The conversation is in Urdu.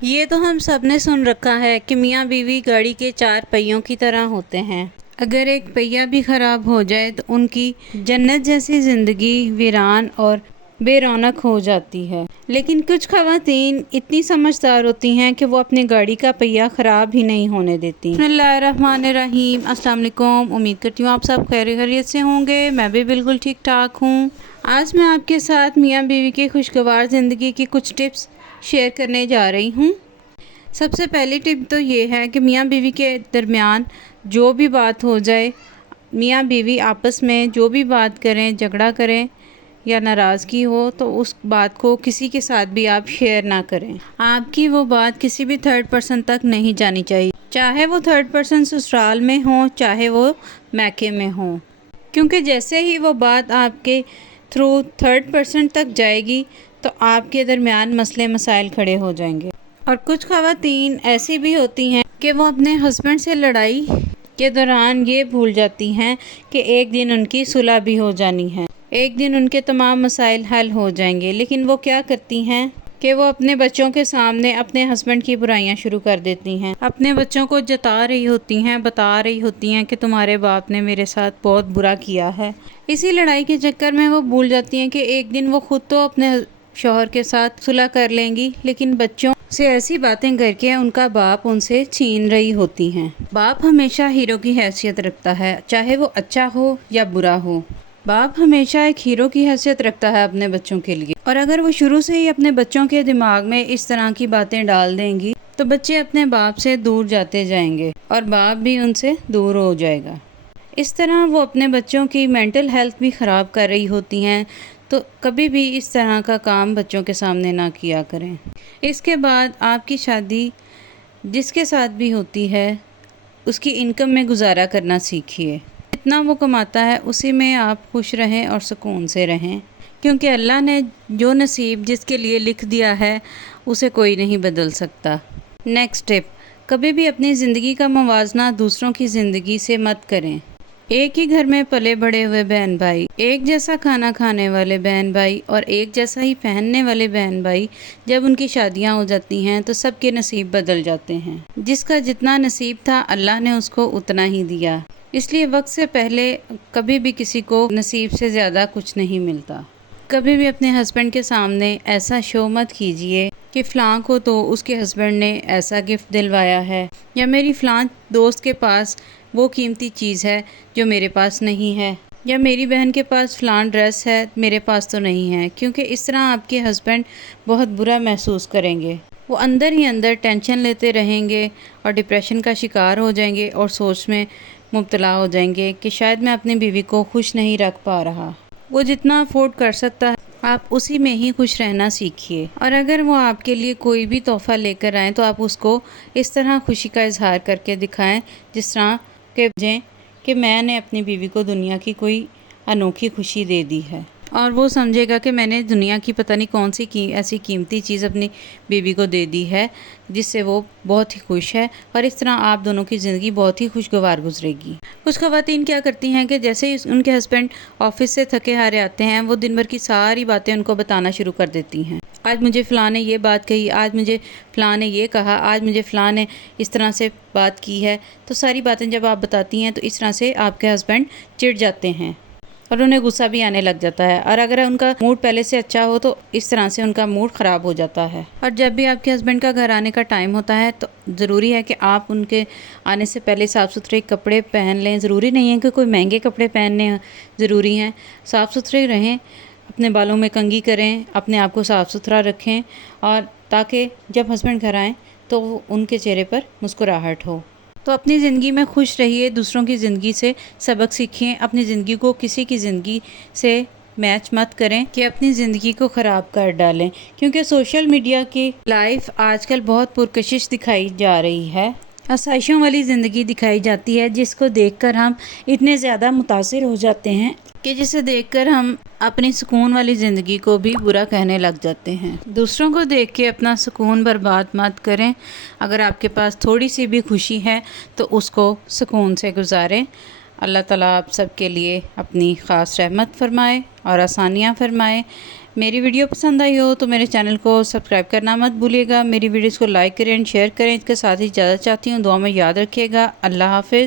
یہ تو ہم سب نے سن رکھا ہے کہ میاں بیوی گاڑی کے 4 پہیوں کی طرح ہوتے ہیں۔ اگر ایک پہیہ بھی خراب ہو جائے تو ان کی جنت جیسی زندگی ویران اور بے رونق ہو جاتی ہے۔ لیکن کچھ خواتین اتنی سمجھدار ہوتی ہیں کہ وہ اپنی گاڑی کا پہیہ خراب ہی نہیں ہونے دیتی۔ بسم اللہ الرحمن الرحیم۔ السلام علیکم، امید کرتی ہوں آپ سب خیریت سے ہوں گے۔ میں بھی بالکل ٹھیک ٹھاک ہوں۔ آج میں آپ کے ساتھ میاں بیوی کی خوشگوار زندگی کی کچھ ٹپس شیئر کرنے جا رہی ہوں۔ سب سے پہلی ٹپ تو یہ ہے کہ میاں بیوی کے درمیان جو بھی بات ہو جائے، میاں بیوی آپس میں جو بھی بات کریں، جھگڑا کریں یا ناراضگی ہو تو اس بات کو کسی کے ساتھ بھی آپ شیئر نہ کریں۔ آپ کی وہ بات کسی بھی تھرڈ پرسن تک نہیں جانی چاہیے، چاہے وہ تھرڈ پرسن سسرال میں ہو چاہے وہ میکے میں ہو، کیونکہ جیسے ہی وہ بات آپ کے تھرو تھرڈ پرسن تک جائے گی تو آپ کے درمیان مسئلے مسائل کھڑے ہو جائیں گے۔ اور کچھ خواتین ایسی بھی ہوتی ہیں کہ وہ اپنے ہسبینڈ سے لڑائی کے دوران یہ بھول جاتی ہیں کہ ایک دن ان کی صلح بھی ہو جانی ہے، ایک دن ان کے تمام مسائل حل ہو جائیں گے، لیکن وہ کیا کرتی ہیں کہ وہ اپنے بچوں کے سامنے اپنے ہسبینڈ کی برائیاں شروع کر دیتی ہیں، اپنے بچوں کو جتا رہی ہوتی ہیں، بتا رہی ہوتی ہیں کہ تمہارے باپ نے میرے ساتھ بہت برا کیا ہے۔ اسی لڑائی کے چکر میں وہ بھول جاتی ہیں کہ ایک دن وہ خود تو اپنے شوہر کے ساتھ صلح کر لیں گی، لیکن بچوں سے ایسی باتیں کر کے ان کا باپ ان سے چھین رہی ہوتی ہیں۔ باپ ہمیشہ ہیرو کی حیثیت رکھتا ہے، چاہے وہ اچھا ہو یا برا ہو۔ باپ ہمیشہ ایک ہیرو کی حیثیت رکھتا ہے اپنے بچوں کے لیے، اور اگر وہ شروع سے ہی اپنے بچوں کے دماغ میں اس طرح کی باتیں ڈال دیں گی تو بچے اپنے باپ سے دور جاتے جائیں گے اور باپ بھی ان سے دور ہو جائے گا۔ اس طرح وہ اپنے بچوں کی مینٹل ہیلتھ بھی خراب کر رہی ہوتی ہیں، تو کبھی بھی اس طرح کا کام بچوں کے سامنے نہ کیا کریں۔ اس کے بعد آپ کی شادی جس کے ساتھ بھی ہوتی ہے اس کی انکم میں گزارا کرنا سیکھیے۔ جتنا وہ کماتا ہے اسی میں آپ خوش رہیں اور سکون سے رہیں، کیونکہ اللہ نے جو نصیب جس کے لیے لکھ دیا ہے اسے کوئی نہیں بدل سکتا۔ نیکسٹ ٹپ، کبھی بھی اپنی زندگی کا موازنہ دوسروں کی زندگی سے مت کریں۔ ایک ہی گھر میں پلے بڑے ہوئے بہن بھائی، ایک جیسا کھانا کھانے والے بہن بھائی اور ایک جیسا ہی پہننے والے بہن بھائی، جب ان کی شادیاں ہو جاتی ہیں تو سب کے نصیب بدل جاتے ہیں۔ جس کا جتنا نصیب تھا اللہ نے اس کو اتنا ہی دیا، اس لیے وقت سے پہلے کبھی بھی کسی کو نصیب سے زیادہ کچھ نہیں ملتا۔ کبھی بھی اپنے ہسبینڈ کے سامنے ایسا شو مت کیجئے کہ فلاں کو تو اس کے ہسبینڈ نے ایسا گفٹ دلوایا ہے، یا میری فلاں دوست کے پاس وہ قیمتی چیز ہے جو میرے پاس نہیں ہے، یا میری بہن کے پاس فلاں ڈریس ہے میرے پاس تو نہیں ہے، کیونکہ اس طرح آپ کے ہسبینڈ بہت برا محسوس کریں گے۔ وہ اندر ہی اندر ٹینشن لیتے رہیں گے اور ڈپریشن کا شکار ہو جائیں گے اور سوچ میں مبتلا ہو جائیں گے کہ شاید میں اپنی بیوی کو خوش نہیں رکھ پا رہا۔ وہ جتنا افورڈ کر سکتا ہے آپ اسی میں ہی خوش رہنا سیکھیے، اور اگر وہ آپ کے لیے کوئی بھی تحفہ لے کر آئیں تو آپ اس کو اس طرح خوشی کا اظہار کر کے دکھائیں جس طرح کہ میں نے اپنی بیوی کو دنیا کی کوئی انوکھی خوشی دے دی ہے، اور وہ سمجھے گا کہ میں نے دنیا کی پتہ نہیں کون سی ایسی قیمتی چیز اپنی بیوی کو دے دی ہے جس سے وہ بہت ہی خوش ہے، اور اس طرح آپ دونوں کی زندگی بہت ہی خوشگوار گزرے گی۔ کچھ خواتین کیا کرتی ہیں کہ جیسے ہی ان کے ہسبینڈ آفس سے تھکے ہارے آتے ہیں وہ دن بھر کی ساری باتیں ان کو بتانا شروع کر دیتی ہیں۔ آج مجھے فلاں نے یہ بات کہی، آج مجھے فلاں نے یہ کہا، آج مجھے فلاں نے اس طرح سے بات کی ہے، تو ساری باتیں جب آپ بتاتی ہیں تو اس طرح سے آپ کے ہسبینڈ چڑ جاتے ہیں اور انہیں غصہ بھی آنے لگ جاتا ہے، اور اگر ان کا موڈ پہلے سے اچھا ہو تو اس طرح سے ان کا موڈ خراب ہو جاتا ہے۔ اور جب بھی آپ کے ہسبینڈ کا گھر آنے کا ٹائم ہوتا ہے تو ضروری ہے کہ آپ ان کے آنے سے پہلے صاف ستھرے کپڑے پہن لیں۔ ضروری نہیں ہے کہ کوئی مہنگے کپڑے پہننے ضروری ہیں، صاف ستھرے رہیں، اپنے بالوں میں کنگھی کریں، اپنے آپ کو صاف ستھرا رکھیں، اور تاکہ جب ہسبینڈ گھر آئیں تو ان کے چہرے پر مسکراہٹ ہو۔ تو اپنی زندگی میں خوش رہیے، دوسروں کی زندگی سے سبق سیکھیں، اپنی زندگی کو کسی کی زندگی سے میچ مت کریں کہ اپنی زندگی کو خراب کر ڈالیں، کیونکہ سوشل میڈیا کی لائف آج کل بہت پرکشش دکھائی جا رہی ہے، آسائشوں والی زندگی دکھائی جاتی ہے، جس کو دیکھ کر ہم اتنے زیادہ متاثر ہو جاتے ہیں کہ جسے دیکھ کر ہم اپنی سکون والی زندگی کو بھی برا کہنے لگ جاتے ہیں۔ دوسروں کو دیکھ کے اپنا سکون برباد مت کریں، اگر آپ کے پاس تھوڑی سی بھی خوشی ہے تو اس کو سکون سے گزاریں۔ اللہ تعالیٰ آپ سب کے لیے اپنی خاص رحمت فرمائے اور آسانیاں فرمائے۔ میری ویڈیو پسند آئی ہو تو میرے چینل کو سبسکرائب کرنا مت بھولیے گا، میری ویڈیوز کو لائک کریں، شیئر کریں، اس کے ساتھ ہی اجازت چاہتی ہوں، دعا میں یاد رکھیے گا۔ اللہ حافظ۔